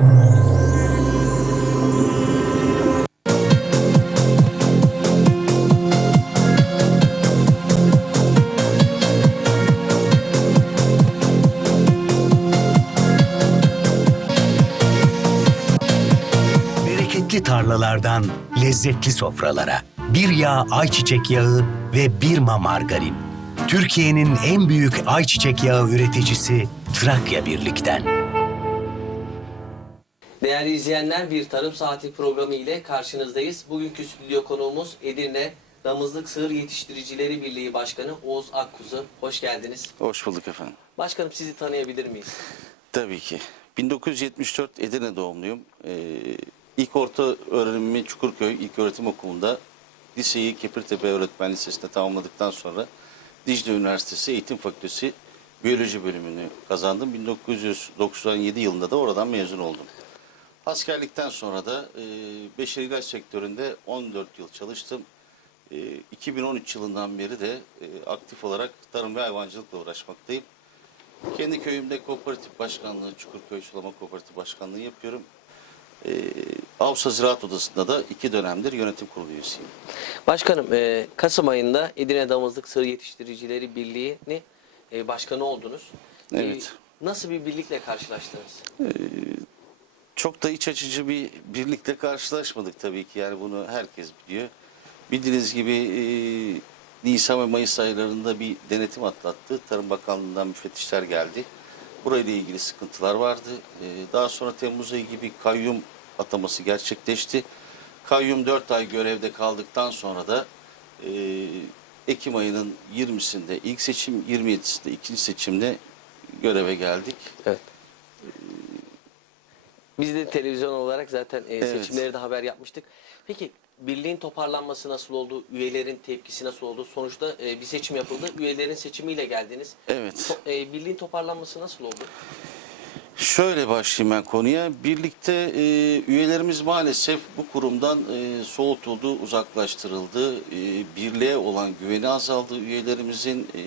Bereketli tarlalardan lezzetli sofralara. Bir yağ ayçiçek yağı ve Birma margarin. Türkiye'nin en büyük ayçiçek yağı üreticisi Trakya Birlik'ten. Değerli izleyenler bir Tarım Saati programı ile karşınızdayız. Bugünkü stüdyo konuğumuz Edirne Damızlık Sığır Yetiştiricileri Birliği Başkanı Oğuz Akkuzu. Hoş geldiniz. Hoş bulduk efendim. Başkanım sizi tanıyabilir miyiz? Tabii ki. 1974 Edirne doğumluyum. Ee, ilk orta öğrenimimi Çukurköy İlk Öğretim Okulu'nda liseyi Kepirtepe Öğretmen Lisesi'nde tamamladıktan sonra Dicle Üniversitesi Eğitim Fakültesi Biyoloji bölümünü kazandım. 1997 yılında da oradan mezun oldum. Askerlikten sonra da e, beşeri ilaç sektöründe 14 yıl çalıştım. E, 2013 yılından beri de e, aktif olarak tarım ve hayvancılıkla uğraşmaktayım. Kendi köyümde kooperatif başkanlığı, Çukurköy Sulama Kooperatif Başkanlığı yapıyorum. Ee, Avsa Ziraat Odası'nda da iki dönemdir yönetim kurulu üyesiyim. Başkanım e, Kasım ayında Edirne Damızlık Sığır Yetiştiricileri Birliği'ni e, başkanı oldunuz. E, Evet. nasıl bir birlikle karşılaştınız? Çok da iç açıcı bir birlikte karşılaşmadık tabii ki. Yani bunu herkes biliyor. Bildiğiniz gibi e, Nisan ve Mayıs aylarında bir denetim atlattı. Tarım Bakanlığı'ndan müfettişler geldi. Burayla ilgili sıkıntılar vardı. E, daha sonra Temmuz ayı gibi kayyum ataması gerçekleşti. Kayyum 4 ay görevde kaldıktan sonra da e, Ekim ayının 20'sinde ilk seçim, 27'sinde ikinci seçimde göreve geldik. Evet. Biz de televizyon olarak zaten e, seçimleri de haber yapmıştık. Peki birliğin toparlanması nasıl oldu? Üyelerin tepkisi nasıl oldu? Sonuçta e, bir seçim yapıldı. Üyelerin seçimiyle geldiniz. Evet. To- e, birliğin toparlanması nasıl oldu? Şöyle başlayayım ben konuya. Birlikte e, üyelerimiz maalesef bu kurumdan e, soğutuldu, uzaklaştırıldı. E, birliğe olan güveni azaldı üyelerimizin. E,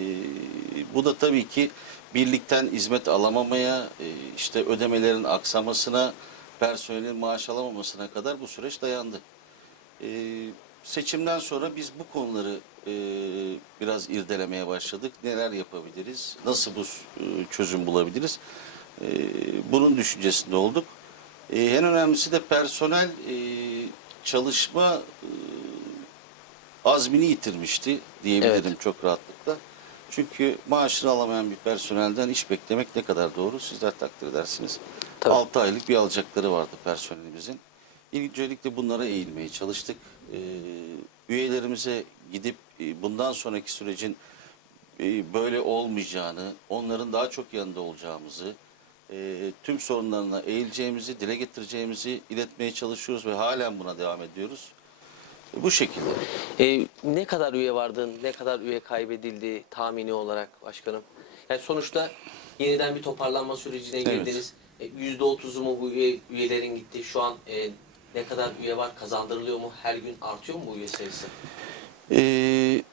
bu da tabii ki birlikten hizmet alamamaya, e, işte ödemelerin aksamasına, personelin maaş alamamasına kadar bu süreç dayandı. E, seçimden sonra biz bu konuları e, biraz irdelemeye başladık. Neler yapabiliriz? Nasıl bu çözüm bulabiliriz? Bunun düşüncesinde olduk. En önemlisi de personel çalışma azmini yitirmişti diyebilirim Evet. çok rahatlıkla. Çünkü maaşını alamayan bir personelden iş beklemek ne kadar doğru sizler takdir edersiniz. Tabii. 6 aylık bir alacakları vardı personelimizin. İlk bunlara eğilmeye çalıştık. Ee, üyelerimize gidip e, bundan sonraki sürecin e, böyle olmayacağını, onların daha çok yanında olacağımızı, e, tüm sorunlarına eğileceğimizi, dile getireceğimizi iletmeye çalışıyoruz ve halen buna devam ediyoruz. Bu şekilde. E, ne kadar üye vardı? Ne kadar üye kaybedildi tahmini olarak başkanım? Yani sonuçta yeniden bir toparlanma sürecine Evet. girdiniz. E, %30'u mu bu üye, üyelerin gitti? Şu an e, ne kadar üye var? Kazandırılıyor mu? Her gün artıyor mu bu üye sayısı? Ee,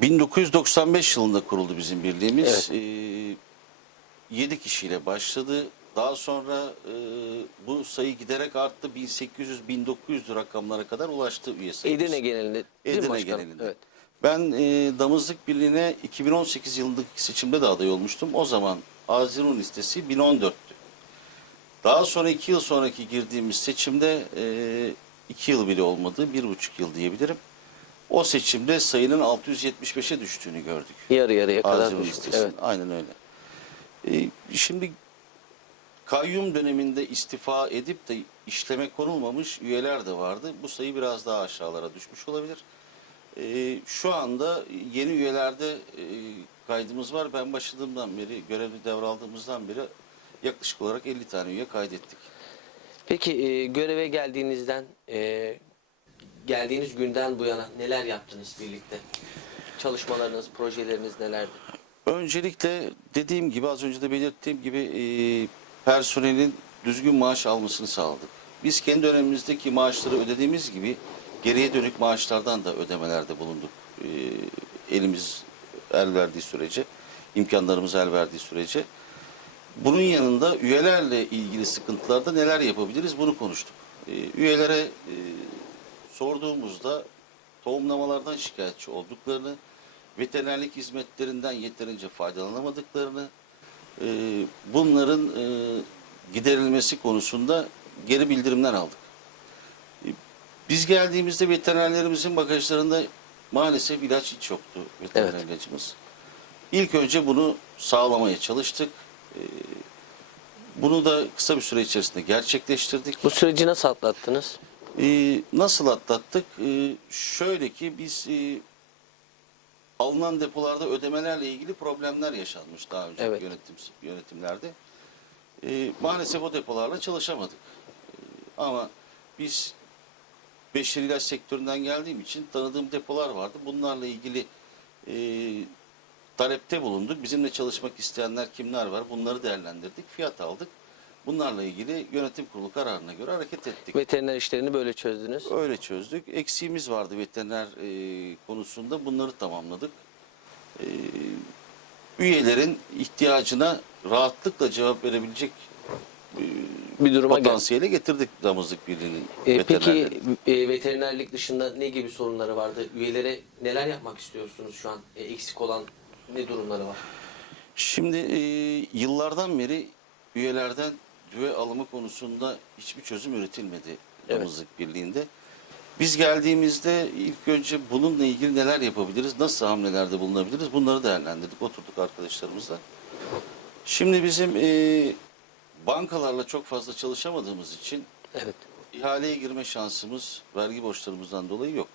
1995 yılında kuruldu bizim birliğimiz. Evet. Ee, 7 kişiyle başladı. Daha sonra e, bu sayı giderek arttı. 1800-1900 rakamlara kadar ulaştı üye sayımız. Edirne genelinde Edirne genelinde. Evet. Ben e, Damızlık Birliği'ne 2018 yılındaki seçimde de aday olmuştum. O zaman Azirun listesi 1014'tü. Daha sonra iki yıl sonraki girdiğimiz seçimde e, iki yıl bile olmadı, bir buçuk yıl diyebilirim. O seçimde sayının 675'e düştüğünü gördük. Yarı yarıya kadar Azirun listesinin. Evet. Aynen öyle. E, şimdi kayyum döneminde istifa edip de işleme konulmamış üyeler de vardı. Bu sayı biraz daha aşağılara düşmüş olabilir. E, şu anda yeni üyelerde e, kaydımız var. Ben başladığımdan beri, görevli devraldığımızdan beri yaklaşık olarak 50 tane üye kaydettik. Peki e, göreve geldiğinizden e, geldiğiniz günden bu yana neler yaptınız birlikte? Çalışmalarınız, projeleriniz nelerdi? Öncelikle dediğim gibi az önce de belirttiğim gibi e, personelin düzgün maaş almasını sağladık. Biz kendi dönemimizdeki maaşları ödediğimiz gibi geriye dönük maaşlardan da ödemelerde bulunduk. E, elimiz el verdiği sürece, imkanlarımız el verdiği sürece. bunun yanında üyelerle ilgili sıkıntılarda neler yapabiliriz bunu konuştuk. E, üyelere e, sorduğumuzda tohumlamalardan şikayetçi olduklarını, veterinerlik hizmetlerinden yeterince faydalanamadıklarını, e, bunların e, giderilmesi konusunda geri bildirimler aldık. E, Biz geldiğimizde veterinerlerimizin bagajlarında maalesef ilaç hiç yoktu veteriner Evet. ilacımız. İlk önce bunu sağlamaya çalıştık. E, Bunu da kısa bir süre içerisinde gerçekleştirdik. Bu süreci nasıl atlattınız? Ee, nasıl atlattık? Ee, şöyle ki biz e, alınan depolarda ödemelerle ilgili problemler yaşanmış daha önce Evet. yönetim yönetimlerde. Ee, maalesef o depolarla çalışamadık. Ee, ama biz beşeri ilaç sektöründen geldiğim için tanıdığım depolar vardı. Bunlarla ilgili e, talepte bulunduk. Bizimle çalışmak isteyenler kimler var? Bunları değerlendirdik. Fiyat aldık. Bunlarla ilgili yönetim kurulu kararına göre hareket ettik. Veteriner işlerini böyle çözdünüz. Öyle çözdük. Eksiğimiz vardı veteriner e, konusunda. Bunları tamamladık. E, üyelerin ihtiyacına rahatlıkla cevap verebilecek e, Bir duruma gel. potansiyele getirdik Damızlık Birliği'nin E, peki e, veterinerlik dışında ne gibi sorunları vardı? Üyelere neler yapmak istiyorsunuz şu an? E, eksik olan ne durumları var? Şimdi e, yıllardan beri üyelerden düve alımı konusunda hiçbir çözüm üretilmedi Evet. Damızlık Birliği'nde. Biz geldiğimizde ilk önce bununla ilgili neler yapabiliriz, nasıl hamlelerde bulunabiliriz bunları değerlendirdik, oturduk arkadaşlarımızla. Şimdi bizim e, bankalarla çok fazla çalışamadığımız için Evet. ihaleye girme şansımız vergi borçlarımızdan dolayı yok.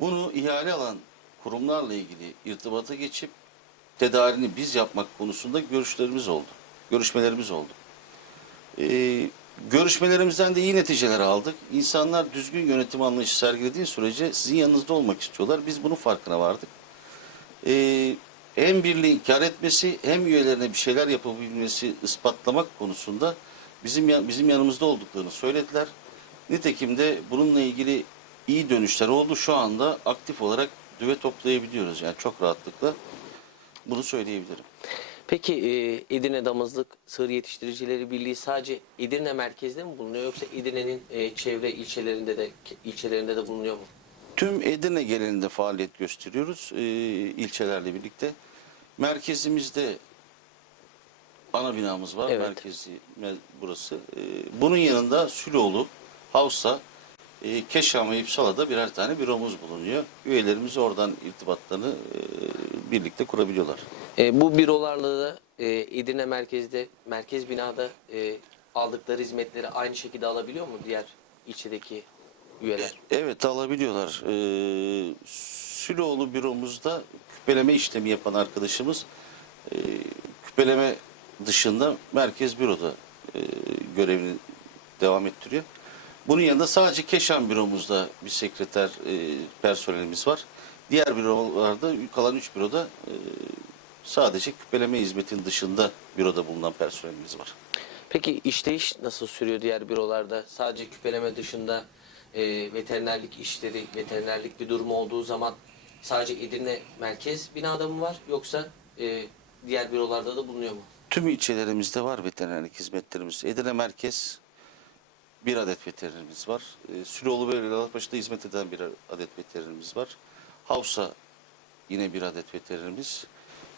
Bunu ihale alan kurumlarla ilgili irtibata geçip tedarini biz yapmak konusunda görüşlerimiz oldu. Görüşmelerimiz oldu. Ee, görüşmelerimizden de iyi neticeler aldık. İnsanlar düzgün yönetim anlayışı sergilediği sürece sizin yanınızda olmak istiyorlar. Biz bunun farkına vardık. Ee, hem birliğin kar etmesi hem üyelerine bir şeyler yapabilmesi ispatlamak konusunda bizim bizim yanımızda olduklarını söylediler. Nitekim de bununla ilgili iyi dönüşler oldu. Şu anda aktif olarak düve toplayabiliyoruz. Yani çok rahatlıkla bunu söyleyebilirim. Peki e, Edirne Damızlık Sığır Yetiştiricileri Birliği sadece Edirne merkezde mi bulunuyor yoksa Edirne'nin e, çevre ilçelerinde de ilçelerinde de bulunuyor mu? Tüm Edirne genelinde faaliyet gösteriyoruz e, ilçelerle birlikte. Merkezimizde ana binamız var. Evet. Merkezi me- burası. E, bunun yanında Süloğlu, Havsa, e, Keşan ve İpsala'da birer tane büromuz bulunuyor. Üyelerimiz oradan irtibatlarını e, birlikte kurabiliyorlar. E, bu bürolarla da e, Edirne merkezde, merkez binada e, aldıkları hizmetleri aynı şekilde alabiliyor mu diğer ilçedeki üyeler? Evet alabiliyorlar. Ee, Süloğlu büromuzda küpeleme işlemi yapan arkadaşımız e, küpeleme dışında merkez büroda e, görevini devam ettiriyor. Bunun yanında sadece Keşan büromuzda bir sekreter e, personelimiz var. Diğer bürolarda kalan üç büroda e, sadece küpeleme hizmetin dışında büroda bulunan personelimiz var. Peki işleyiş nasıl sürüyor diğer bürolarda? Sadece küpeleme dışında e, veterinerlik işleri, veterinerlik bir durumu olduğu zaman sadece Edirne merkez binada mı var yoksa e, diğer bürolarda da bulunuyor mu? Tüm ilçelerimizde var veterinerlik hizmetlerimiz. Edirne Merkez bir adet veterinerimiz var. E, Süloğlu ve Lalapaşa'da hizmet eden bir adet veterinerimiz var. Havsa yine bir adet veterinerimiz.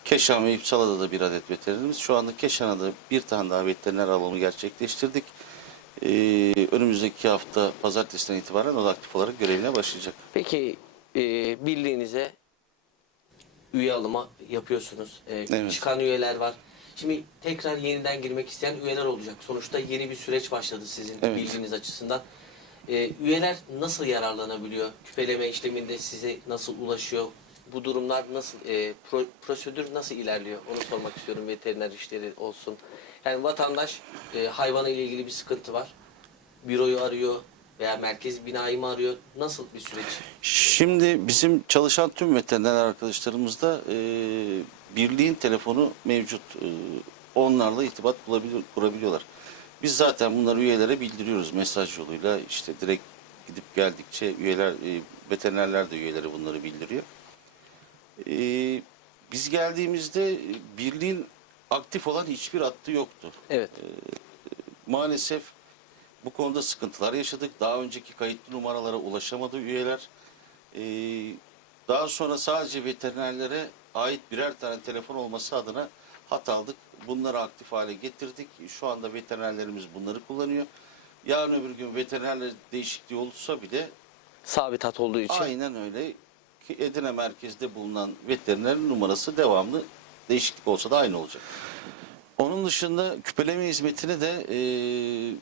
Keşan ve İpsala'da da bir adet veterinerimiz. Şu anda Keşan'a da bir tane daha veteriner alımı gerçekleştirdik. E, önümüzdeki hafta pazartesiden itibaren o da aktif olarak görevine başlayacak. Peki e, birliğinize üye alımı yapıyorsunuz. E, Evet. Çıkan üyeler var. Şimdi tekrar yeniden girmek isteyen üyeler olacak. Sonuçta yeni bir süreç başladı sizin Evet. bildiğiniz açısından. E, üyeler nasıl yararlanabiliyor? Küpeleme işleminde size nasıl ulaşıyor? Bu durumlar nasıl, e, pro- prosedür nasıl ilerliyor? Onu sormak istiyorum veteriner işleri olsun. Yani vatandaş e, hayvanı ile ilgili bir sıkıntı var. Büroyu arıyor veya merkez binayı mı arıyor? Nasıl bir süreç? Şimdi bizim çalışan tüm veteriner arkadaşlarımızda e, birliğin telefonu mevcut. E, onlarla irtibat bulabiliyor, kurabiliyorlar. Biz zaten bunları üyelere bildiriyoruz mesaj yoluyla. İşte direkt gidip geldikçe üyeler, e, veterinerler de üyeleri bunları bildiriyor. E, biz geldiğimizde birliğin aktif olan hiçbir hattı yoktu. Evet. Maalesef bu konuda sıkıntılar yaşadık. Daha önceki kayıtlı numaralara ulaşamadı üyeler. Ee, daha sonra sadece veterinerlere ait birer tane telefon olması adına hat aldık. Bunları aktif hale getirdik. Şu anda veterinerlerimiz bunları kullanıyor. Yarın öbür gün veterinerler değişikliği olursa bile Sabit hat olduğu için. aynen öyle ki Edirne merkezde bulunan veterinerin numarası devamlı değişiklik olsa da aynı olacak. Onun dışında küpeleme hizmetini de eee,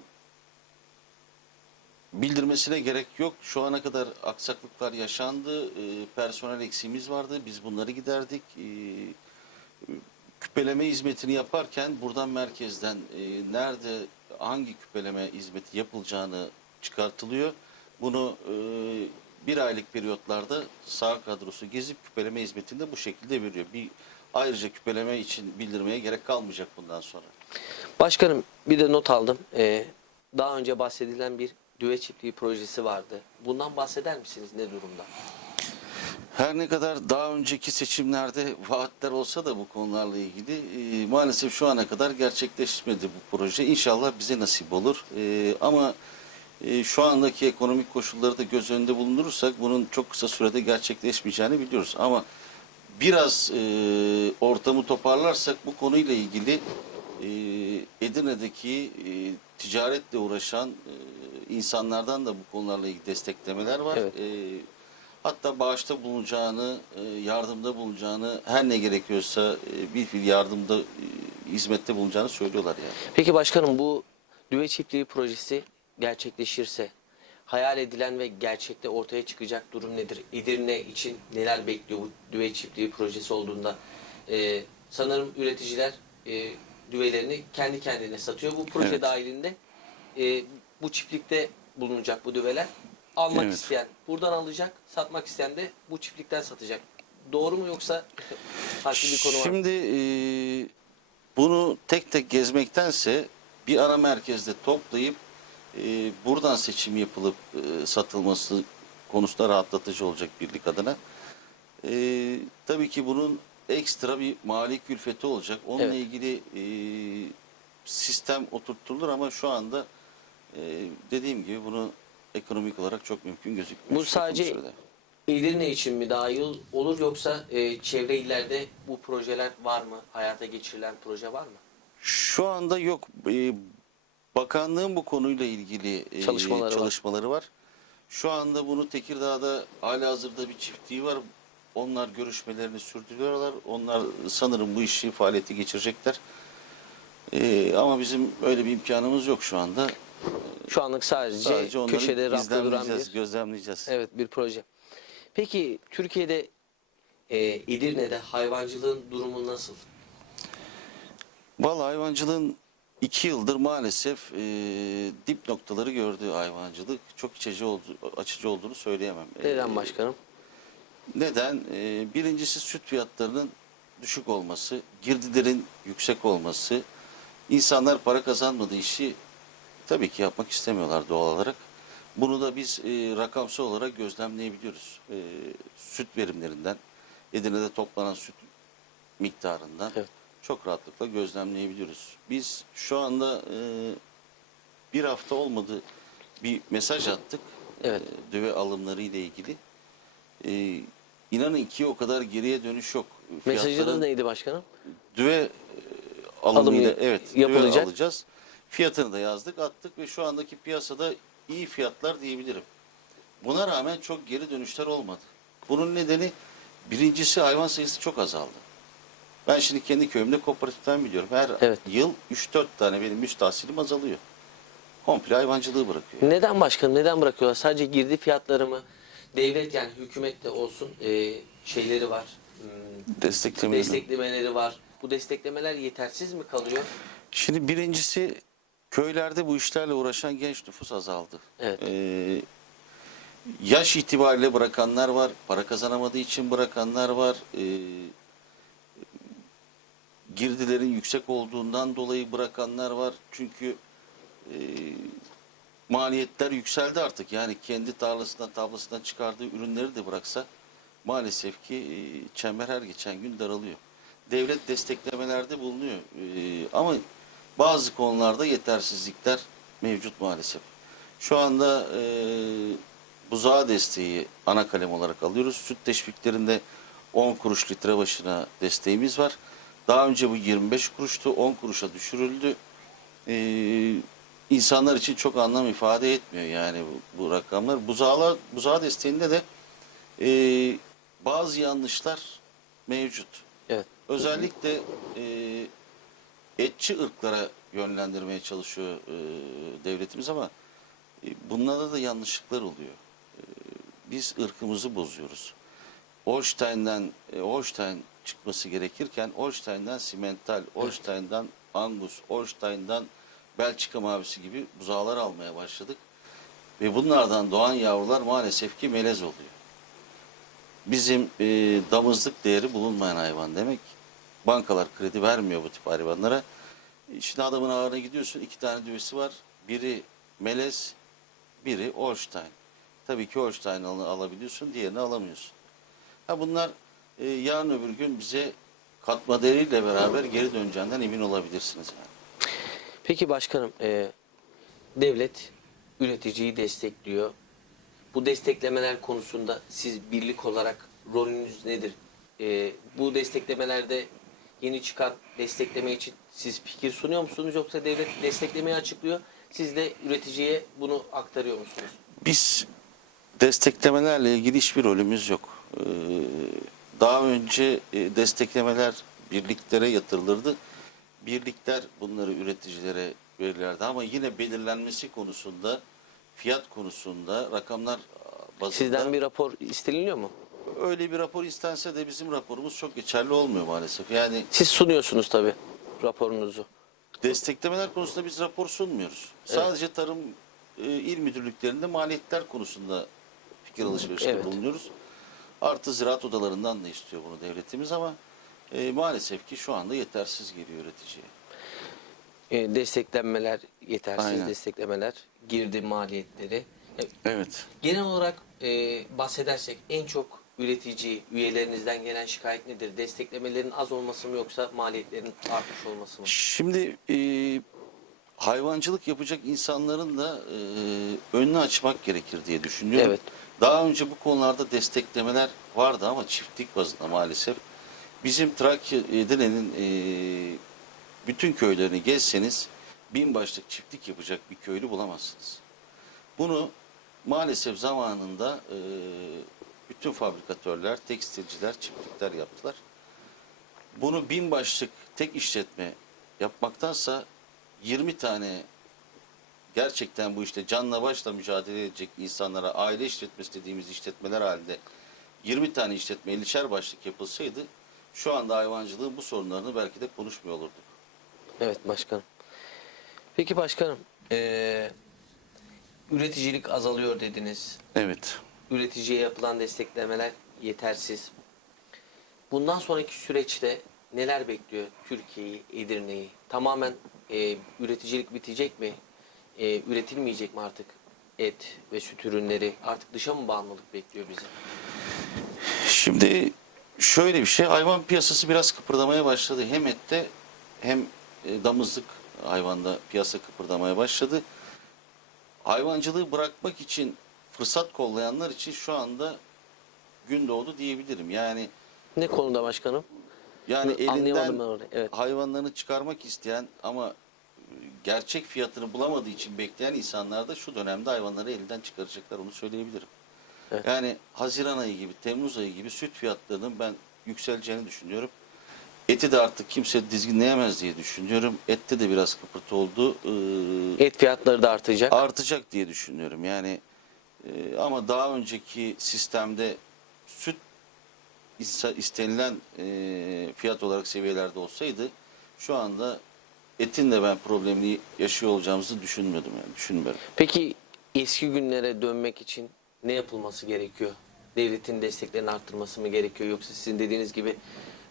bildirmesine gerek yok. Şu ana kadar aksaklıklar yaşandı. Eee, personel eksiğimiz vardı. Biz bunları giderdik. Eee, küpeleme hizmetini yaparken buradan merkezden eee, nerede hangi küpeleme hizmeti yapılacağını çıkartılıyor. Bunu eee, bir aylık periyotlarda sağ kadrosu gezip küpeleme hizmetini de bu şekilde veriyor. Bir ayrıca küpeleme için bildirmeye gerek kalmayacak bundan sonra. Başkanım bir de not aldım. Ee, daha önce bahsedilen bir düve çiftliği projesi vardı. Bundan bahseder misiniz? Ne durumda? Her ne kadar daha önceki seçimlerde vaatler olsa da bu konularla ilgili e, maalesef şu ana kadar gerçekleşmedi bu proje. İnşallah bize nasip olur. E, ama e, şu andaki ekonomik koşulları da göz önünde bulundurursak bunun çok kısa sürede gerçekleşmeyeceğini biliyoruz. Ama biraz e, ortamı toparlarsak bu konuyla ilgili e, Edirne'deki e, ticaretle uğraşan e, insanlardan da bu konularla ilgili desteklemeler var. Evet. E, hatta bağışta bulunacağını, e, yardımda bulunacağını, her ne gerekiyorsa e, bir fiil yardımda, e, hizmette bulunacağını söylüyorlar yani. Peki başkanım bu düve çiftliği projesi gerçekleşirse hayal edilen ve gerçekte ortaya çıkacak durum nedir? Edirne için neler bekliyor bu düve çiftliği projesi olduğunda? Ee, sanırım üreticiler e, düvelerini kendi kendine satıyor. Bu proje Evet. dahilinde e, bu çiftlikte bulunacak bu düveler. Almak Evet. isteyen buradan alacak, satmak isteyen de bu çiftlikten satacak. Doğru mu yoksa farklı bir konu var mı? Şimdi e, bunu tek tek gezmektense bir ara merkezde toplayıp e, buradan seçim yapılıp e, satılması konusunda rahatlatıcı olacak birlik adına. E, tabii ki bunun ekstra bir mali külfeti olacak. Onunla Evet. ilgili e, sistem oturtulur ama şu anda e, dediğim gibi bunu ekonomik olarak çok mümkün gözükmüyor. Bu sadece. Edirne için mi dahil olur yoksa e, çevre illerde bu projeler var mı? Hayata geçirilen proje var mı? Şu anda yok. Ee, Bakanlığın bu konuyla ilgili e, Çalışmaları var. çalışmaları var. Şu anda bunu Tekirdağ'da halihazırda bir çiftliği var. Onlar görüşmelerini sürdürüyorlar. Onlar sanırım bu işi faaliyete geçirecekler. Ee, ama bizim öyle bir imkanımız yok şu anda. Şu anlık sadece, Sadece köşede rafta duran bir gözlemleyeceğiz. evet bir proje. Peki Türkiye'de e, Edirne'de hayvancılığın durumu nasıl? Vallahi hayvancılığın iki yıldır maalesef e, dip noktaları gördü hayvancılık. Çok içici oldu, açıcı olduğunu söyleyemem. Neden başkanım? Neden? Ee, birincisi süt fiyatlarının düşük olması, girdilerin yüksek olması. İnsanlar para kazanmadığı işi tabii ki yapmak istemiyorlar doğal olarak. Bunu da biz e, rakamsal olarak gözlemleyebiliyoruz. E, süt verimlerinden, Edirne'de toplanan süt miktarından Evet. Çok rahatlıkla gözlemleyebiliyoruz. Biz şu anda e, bir hafta olmadı bir mesaj attık. Evet. E, düve alımları ile ilgili. E, inanın ki o kadar geriye dönüş yok. Mesajınız Fiyatların neydi başkanım? Düve e, alımıyla Alımı evet düve yapılacak. alacağız. Fiyatını da yazdık, attık ve şu andaki piyasada iyi fiyatlar diyebilirim. Buna rağmen çok geri dönüşler olmadı. Bunun nedeni birincisi hayvan sayısı çok azaldı. Ben şimdi kendi köyümde kooperatiften biliyorum. Her Evet. yıl 3-4 tane benim müstahsilim azalıyor. Komple hayvancılığı bırakıyor. Neden başkanım? Neden bırakıyorlar? Sadece girdi fiyatları mı? Devlet yani hükümet de olsun e, şeyleri var. Hmm, Desteklemeleri. desteklemeleri var. Bu desteklemeler yetersiz mi kalıyor? Şimdi birincisi köylerde bu işlerle uğraşan genç nüfus azaldı. Evet. Ee, yaş itibariyle bırakanlar var, para kazanamadığı için bırakanlar var. Ee, girdilerin yüksek olduğundan dolayı bırakanlar var. Çünkü e, maliyetler yükseldi artık. Yani kendi tarlasından, tablasından çıkardığı ürünleri de bıraksa maalesef ki e, çember her geçen gün daralıyor. devlet desteklemelerde bulunuyor. Ee, ama bazı konularda yetersizlikler mevcut maalesef. Şu anda e, buzağı desteği ana kalem olarak alıyoruz. Süt teşviklerinde 10 kuruş litre başına desteğimiz var. Daha önce bu 25 kuruştu, 10 kuruşa düşürüldü. Ee, insanlar için çok anlam ifade etmiyor yani bu, bu rakamlar. Buzağlar, buzağı desteğinde de e, bazı yanlışlar mevcut. Evet. Özellikle e, etçi ırklara yönlendirmeye çalışıyor e, devletimiz ama e, bunlarda da yanlışlıklar oluyor. E, biz ırkımızı bozuyoruz. Holstein'den e, Holstein çıkması gerekirken Holstein'den Simmental, Holstein'dan Angus, Holstein'dan Belçika mavisi gibi buzağlar almaya başladık. Ve bunlardan doğan yavrular maalesef ki melez oluyor bizim e, damızlık değeri bulunmayan hayvan demek. Bankalar kredi vermiyor bu tip hayvanlara. Şimdi adamın ağırına gidiyorsun iki tane düvesi var. Biri melez, biri Holstein. Tabii ki Holstein'i al- alabiliyorsun, diğerini alamıyorsun. Ha bunlar e, yarın öbür gün bize katma değeriyle beraber geri döneceğinden emin olabilirsiniz. Yani. Peki başkanım, e, devlet üreticiyi destekliyor. Bu desteklemeler konusunda siz birlik olarak rolünüz nedir? E, bu desteklemelerde yeni çıkan destekleme için siz fikir sunuyor musunuz yoksa devlet desteklemeyi açıklıyor, siz de üreticiye bunu aktarıyor musunuz? Biz desteklemelerle ilgili hiçbir rolümüz yok. Ee, Daha önce e, desteklemeler birliklere yatırılırdı. Birlikler bunları üreticilere verirlerdi ama yine belirlenmesi konusunda, fiyat konusunda, rakamlar bazında Sizden bir rapor isteniliyor mu? öyle bir rapor istense de bizim raporumuz çok geçerli olmuyor maalesef. Yani Siz sunuyorsunuz tabii raporunuzu. Desteklemeler konusunda biz rapor sunmuyoruz. Sadece tarım e, il müdürlüklerinde maliyetler konusunda fikir alışverişinde Evet. bulunuyoruz. Artı ziraat odalarından da istiyor bunu devletimiz ama e, maalesef ki şu anda yetersiz geliyor üreticiye. E, desteklenmeler, yetersiz Aynen. desteklemeler, girdi maliyetleri. E, Evet. Genel olarak e, bahsedersek en çok üretici üyelerinizden gelen şikayet nedir? Desteklemelerin az olması mı yoksa maliyetlerin artmış olması mı? Şimdi e, hayvancılık yapacak insanların da e, önünü açmak gerekir diye düşünüyorum. Evet. Daha önce bu konularda desteklemeler vardı ama çiftlik bazında maalesef. Bizim Trakya Edirne'nin e, bütün köylerini gezseniz bin başlık çiftlik yapacak bir köylü bulamazsınız. Bunu maalesef zamanında e, bütün fabrikatörler, tekstilciler, çiftlikler yaptılar. Bunu bin başlık tek işletme yapmaktansa 20 tane gerçekten bu işte canla başla mücadele edecek insanlara aile işletmesi dediğimiz işletmeler halinde 20 tane işletme 50'şer başlık yapılsaydı şu anda hayvancılığın bu sorunlarını belki de konuşmuyor olurduk. Evet başkanım. Peki başkanım, e, üreticilik azalıyor dediniz. Evet. Üreticiye yapılan desteklemeler yetersiz. Bundan sonraki süreçte neler bekliyor Türkiye'yi, Edirne'yi? Tamamen e, üreticilik bitecek mi? E, üretilmeyecek mi artık et ve süt ürünleri? Artık dışa mı bağımlılık bekliyor bizi? Şimdi şöyle bir şey hayvan piyasası biraz kıpırdamaya başladı. Hem ette hem e, damızlık hayvanda piyasa kıpırdamaya başladı. Hayvancılığı bırakmak için fırsat kollayanlar için şu anda gün doğdu diyebilirim. Yani Ne konuda başkanım? yani Anlayamadım elinden evet. hayvanlarını çıkarmak isteyen ama gerçek fiyatını bulamadığı için bekleyen insanlar da şu dönemde hayvanları elinden çıkaracaklar onu söyleyebilirim. Evet. Yani Haziran ayı gibi, Temmuz ayı gibi süt fiyatlarının ben yükseleceğini düşünüyorum. Eti de artık kimse dizginleyemez diye düşünüyorum. Ette de biraz kıpırtı oldu. Ee, Et fiyatları da artacak. artacak diye düşünüyorum. Yani e, ama daha önceki sistemde süt iste- istenilen e, fiyat olarak seviyelerde olsaydı şu anda etin de ben problemini yaşıyor olacağımızı düşünmüyordum yani düşünmüyorum. Peki eski günlere dönmek için ne yapılması gerekiyor? Devletin desteklerini arttırması mı gerekiyor? Yoksa sizin dediğiniz gibi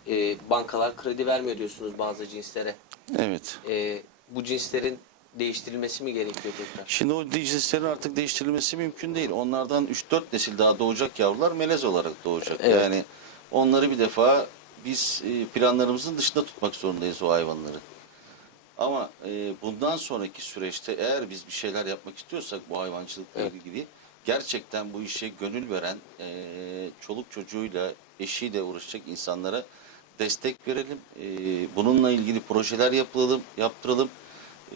e, bankalar kredi vermiyor diyorsunuz bazı cinslere. Evet. E, bu cinslerin değiştirilmesi mi gerekiyor tekrar? Şimdi o cinslerin artık değiştirilmesi mümkün değil. Onlardan 3-4 nesil daha doğacak yavrular melez olarak doğacak. Evet. Yani onları bir defa biz e, planlarımızın dışında tutmak zorundayız o hayvanları. Ama e, bundan sonraki süreçte eğer biz bir şeyler yapmak istiyorsak bu hayvancılıkla Evet. ilgili gerçekten bu işe gönül veren e, çoluk çocuğuyla eşiyle uğraşacak insanlara destek verelim. E, bununla ilgili projeler yapalım, yaptıralım.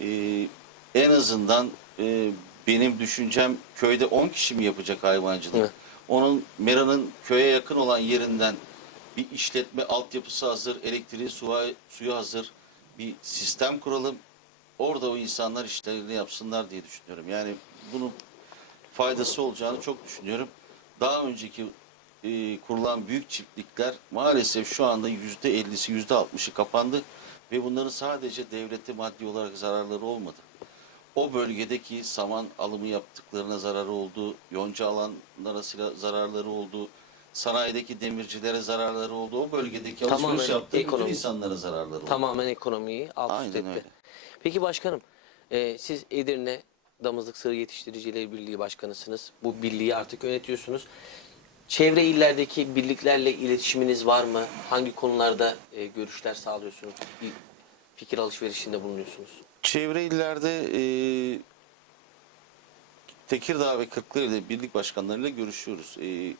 E, en azından e, benim düşüncem köyde 10 kişi mi yapacak hayvancılık? Evet. Onun Mera'nın köye yakın olan yerinden bir işletme altyapısı hazır, elektriği, suya, suyu hazır bir sistem kuralım. Orada o insanlar işlerini yapsınlar diye düşünüyorum. Yani bunun faydası olacağını çok düşünüyorum. Daha önceki e, kurulan büyük çiftlikler maalesef şu anda yüzde ellisi, yüzde altmışı kapandı ve bunların sadece devlete maddi olarak zararları olmadı. O bölgedeki saman alımı yaptıklarına zararı oldu, yonca alanlara zararları oldu, sanayideki demircilere zararları oldu, o bölgedeki Tamamen alışveriş yaptığı bütün insanlara zararları oldu. Tamamen ekonomiyi alt üst Aynen etti. öyle. Peki başkanım, e, siz Edirne Damızlık Sığır Yetiştiricileri Birliği Başkanısınız. Bu birliği artık yönetiyorsunuz. Çevre illerdeki birliklerle iletişiminiz var mı? Hangi konularda e, görüşler sağlıyorsunuz? Bir fikir alışverişinde bulunuyorsunuz? Çevre illerde e, Tekirdağ ve Kırklareli birlik başkanlarıyla görüşüyoruz. E,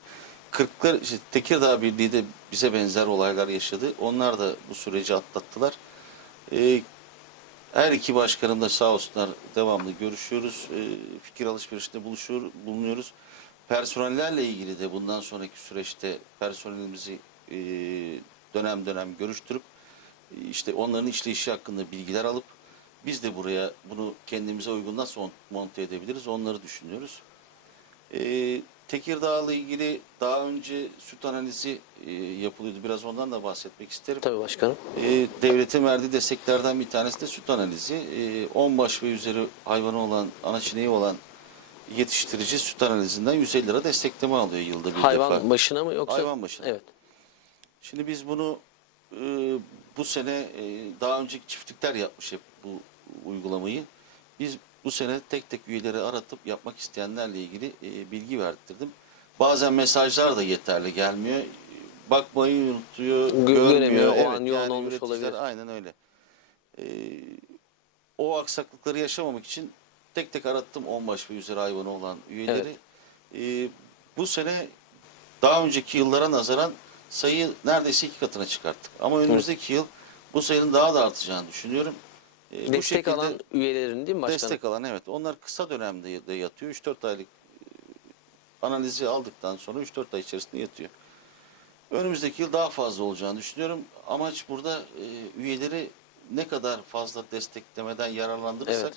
Kırklar, işte Tekirdağ Birliği de bize benzer olaylar yaşadı. Onlar da bu süreci atlattılar. E, her iki başkanım da sağ olsunlar devamlı görüşüyoruz. E, fikir alışverişinde buluşuyor, bulunuyoruz. Personellerle ilgili de bundan sonraki süreçte personelimizi e, dönem dönem görüştürüp işte onların işleyişi hakkında bilgiler alıp biz de buraya bunu kendimize uygun nasıl monte edebiliriz onları düşünüyoruz. Ee, Tekirdağ'la ilgili daha önce süt analizi e, yapılıyordu. Biraz ondan da bahsetmek isterim. Tabii başkanım. Ee, devletin verdiği desteklerden bir tanesi de süt analizi. Ee, 10 baş ve üzeri hayvanı olan, ana çineği olan yetiştirici süt analizinden 150 lira destekleme alıyor yılda bir Hayvan defa. başına mı yoksa? Hayvan başına. Evet. Şimdi biz bunu e, bu sene e, daha önceki çiftlikler yapmış hep bu uygulamayı. Biz bu sene tek tek üyeleri aratıp yapmak isteyenlerle ilgili e, bilgi verdirdim. Bazen mesajlar da yeterli gelmiyor. Bakmayı unutuyor, görmüyor. göremiyor, o Evet, an yoğun yani olmuş olabilir. Aynen öyle. E, o aksaklıkları yaşamamak için tek tek arattım 10 baş ve üzeri hayvanı olan üyeleri. E, bu sene daha önceki yıllara nazaran sayı neredeyse iki katına çıkarttık. Ama önümüzdeki yıl bu sayının daha da artacağını düşünüyorum. E, bu Destek şekilde alan üyelerin değil mi başkanım? destek alan evet. Onlar kısa dönemde de yatıyor. 3-4 aylık e, analizi aldıktan sonra 3-4 ay içerisinde yatıyor. Önümüzdeki yıl daha fazla olacağını düşünüyorum. Amaç burada e, üyeleri ne kadar fazla desteklemeden yararlandırırsak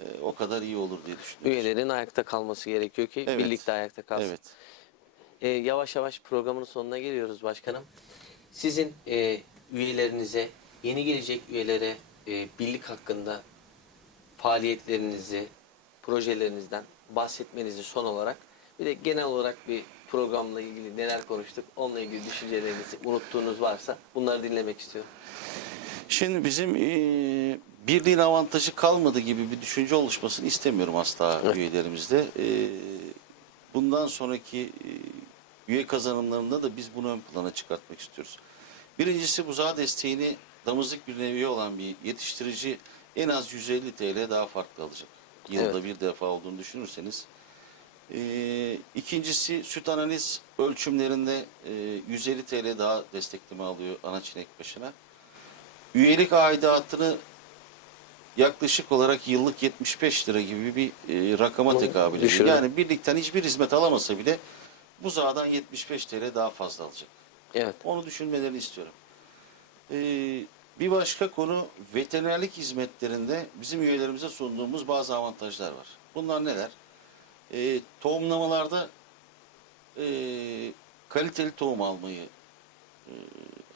e, o kadar iyi olur diye düşünüyorum. Üyelerin ayakta kalması gerekiyor ki Evet. birlikte ayakta kalsın. Evet. Ee, yavaş yavaş programın sonuna geliyoruz başkanım. Sizin e, üyelerinize, yeni gelecek üyelere e, birlik hakkında faaliyetlerinizi, projelerinizden bahsetmenizi son olarak bir de genel olarak bir programla ilgili neler konuştuk, onunla ilgili düşüncelerinizi unuttuğunuz varsa bunları dinlemek istiyorum. Şimdi bizim e, birliğin avantajı kalmadı gibi bir düşünce oluşmasını istemiyorum asla Evet. üyelerimizde. E, bundan sonraki e, üye kazanımlarında da biz bunu ön plana çıkartmak istiyoruz. Birincisi buzağı desteğini damızlık birliğine üye olan bir yetiştirici en az 150 TL daha farklı alacak. Yılda Evet. bir defa olduğunu düşünürseniz. E, ikincisi süt analiz ölçümlerinde e, 150 TL daha destekleme alıyor ana çinek başına. Üyelik aidatını yaklaşık olarak yıllık 75 lira gibi bir e, rakama tekabül ediyor. Yani birlikten hiçbir hizmet alamasa bile buzağdan 75 TL daha fazla alacak. Evet. Onu düşünmelerini istiyorum. Ee, bir başka konu veterinerlik hizmetlerinde bizim üyelerimize sunduğumuz bazı avantajlar var. Bunlar neler? Ee, tohumlamalarda e, kaliteli tohum almayı e,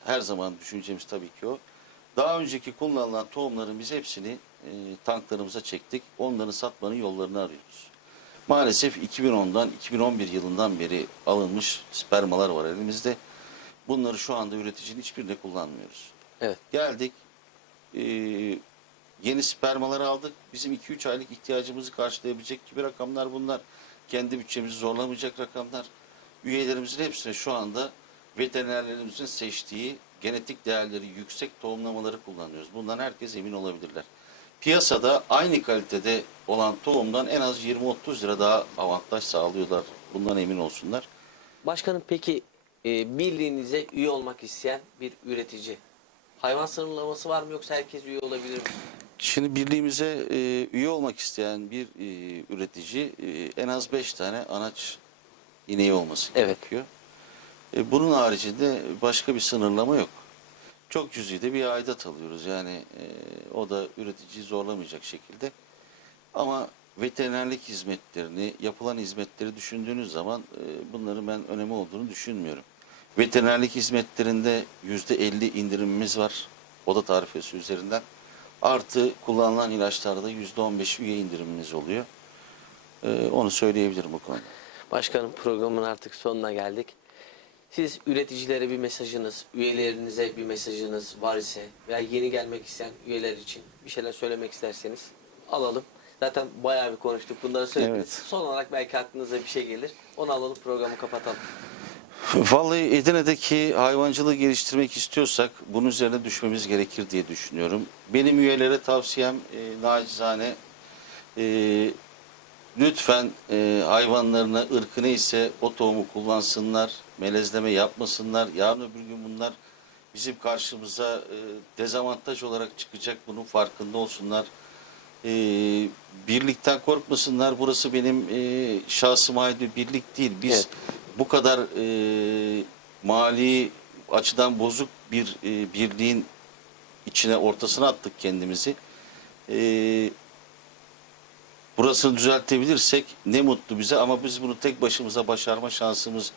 her zaman düşüncemiz tabii ki o. Daha önceki kullanılan tohumların biz hepsini e, tanklarımıza çektik. Onları satmanın yollarını arıyoruz. Maalesef 2010'dan 2011 yılından beri alınmış spermalar var elimizde. Bunları şu anda üreticinin hiçbirine kullanmıyoruz. Evet. Geldik, e, yeni spermaları aldık. Bizim 2-3 aylık ihtiyacımızı karşılayabilecek gibi rakamlar bunlar. Kendi bütçemizi zorlamayacak rakamlar. Üyelerimizin hepsine şu anda veterinerlerimizin seçtiği genetik değerleri yüksek tohumlamaları kullanıyoruz. Bundan herkes emin olabilirler. Piyasada aynı kalitede olan tohumdan en az 20-30 lira daha avantaj sağlıyorlar. Bundan emin olsunlar. Başkanım peki e, birliğinize üye olmak isteyen bir üretici hayvan sınırlaması var mı yoksa herkes üye olabilir mi? Şimdi birliğimize e, üye olmak isteyen bir e, üretici e, en az 5 tane anaç ineği olması Evet. gerekiyor. E, bunun haricinde başka bir sınırlama yok. Çok cüzi de bir aidat alıyoruz. Yani e, o da üreticiyi zorlamayacak şekilde. Ama veterinerlik hizmetlerini, yapılan hizmetleri düşündüğünüz zaman e, bunların ben önemi olduğunu düşünmüyorum. Veterinerlik hizmetlerinde yüzde 50 indirimimiz var. Oda tarifesi üzerinden. Artı kullanılan ilaçlarda yüzde 15 üye indirimimiz oluyor. E, onu söyleyebilirim bu konuda. Başkanım programın artık sonuna geldik. Siz üreticilere bir mesajınız, üyelerinize bir mesajınız var ise veya yeni gelmek isteyen üyeler için bir şeyler söylemek isterseniz alalım. Zaten bayağı bir konuştuk. Bunları söylediniz. Evet. Son olarak belki aklınıza bir şey gelir. Onu alalım programı kapatalım. Vallahi Edirne'deki hayvancılığı geliştirmek istiyorsak bunun üzerine düşmemiz gerekir diye düşünüyorum. Benim üyelere tavsiyem e, nacizane e, lütfen e, hayvanlarına ırkı neyse o tohumu kullansınlar, melezleme yapmasınlar. Yarın öbür gün bunlar bizim karşımıza e, dezavantaj olarak çıkacak bunun farkında olsunlar. E, birlikten korkmasınlar. Burası benim e, şahsıma ait bir birlik değil. Biz Evet. Bu kadar e, mali açıdan bozuk bir e, birliğin içine ortasına attık kendimizi. E, burasını düzeltebilirsek ne mutlu bize ama biz bunu tek başımıza başarma şansımız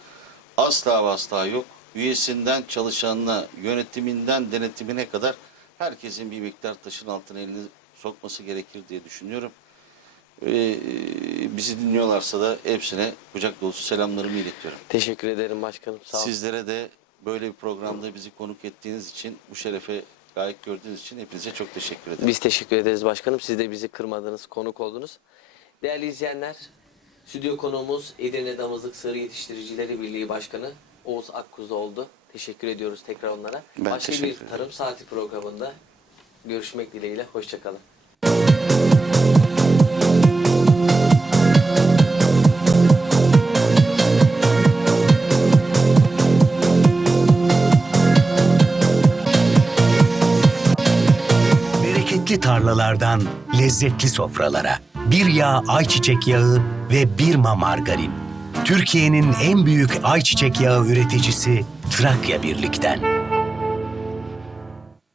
asla asla yok. Üyesinden çalışanına, yönetiminden denetimine kadar herkesin bir miktar taşın altına elini sokması gerekir diye düşünüyorum. Ve e, bizi dinliyorlarsa da hepsine kucak dolusu selamlarımı iletiyorum. Teşekkür ederim başkanım. Sağ olun. Sizlere de böyle bir programda bizi konuk ettiğiniz için, bu şerefe layık gördüğünüz için hepinize çok teşekkür ederim. Biz teşekkür ederiz başkanım. Siz de bizi kırmadınız, konuk oldunuz. Değerli izleyenler, stüdyo konuğumuz Edirne Damızlık Sığır Yetiştiricileri Birliği Başkanı Oğuz Akkuzu oldu. Teşekkür ediyoruz tekrar onlara. Ben Başka bir. Tarım Saati programında görüşmek dileğiyle. Hoşçakalın. Bereketli tarlalardan lezzetli sofralara. Bir yağ ayçiçek yağı ve Birma margarin. Türkiye'nin en büyük ayçiçek yağı üreticisi Trakya Birlik'ten.